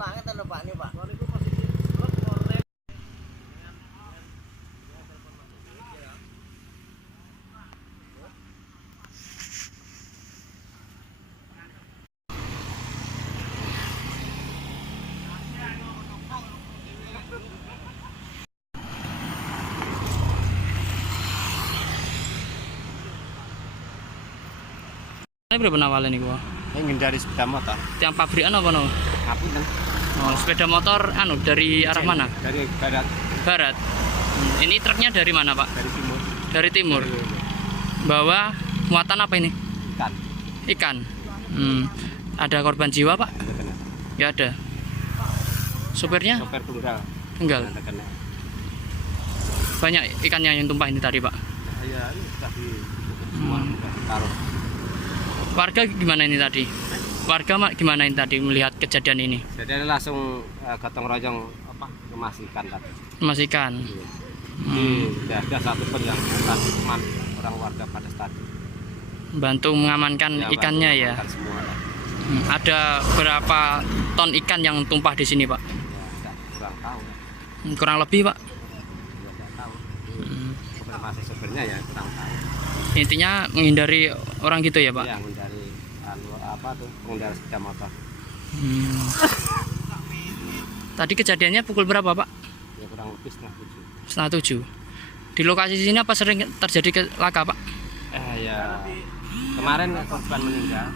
banget lho Pak ini Pak. Ini berapa nawalnya nih gua? Ini dari sepeda motor. Tiang pabrikan apa no? Ngapunten. Oh, sepeda motor dari arah mana? Dari barat. Barat. Ini truknya dari mana Pak? Dari timur. Dari timur. Bawa muatan apa ini? Ikan. Ikan. Ada korban jiwa Pak? Ada kena. Ya ada. Supirnya? Sopir tunggal. Tunggal. Ada kena. Banyak ikannya yang tumpah ini tadi Pak? Ya ini sudah di semua sudah ditaruh. Warga gimana ini tadi? Warga gimana ini tadi melihat kejadian ini? Jadi langsung gotong royong memastikan tadi. Memastikan. Tidak ada satupun yang tadi cuma orang warga pada tadi. Bantu mengamankan Ya, ikannya ya. Semua. Ada berapa ton ikan yang tumpah di sini Pak? Ya, kurang tahu. Kurang lebih Pak. Ya, tidak tahu. Masih sopirnya ya kurang tahu. Intinya menghindari orang gitu ya Pak? Ya, menghindari pengendara sepeda motor. Tadi kejadiannya pukul berapa Pak? Ya kurang lebih setengah 7. Setengah 7. Di lokasi sini apa sering terjadi laka Pak? Ya kemarin korban meninggal.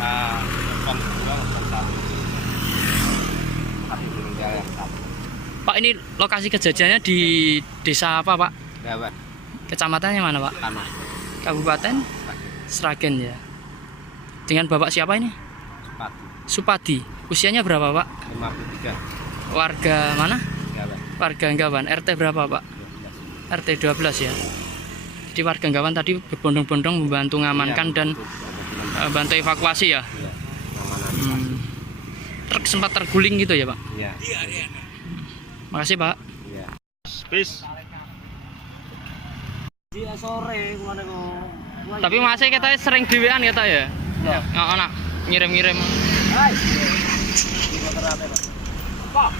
Korban kedua, korban satu. Tapi meninggal yang satu. Pak, ini lokasi kejadiannya di desa apa Pak? Gawat. Kecamatannya mana Pak? Tanah. Kabupaten Sragen ya. Dengan Bapak siapa ini? Supati. Supadi. Usianya berapa Pak? 53. Warga mana? Gawat. Warga Nggawan. RT berapa Pak? 12. RT 12 ya. Jadi warga Nggawan tadi berbondong-bondong membantu mengamankan dan bantu evakuasi ya. Iya. Aman. Truk sempat terguling gitu ya Pak? Iya. Makasih Pak. Iya. Bis. Dia sore kemana kok? Tapi masih kita sering diwean kita ya? Ya. Anak ngirim-ngirim. Hai. Di motor apa Pak?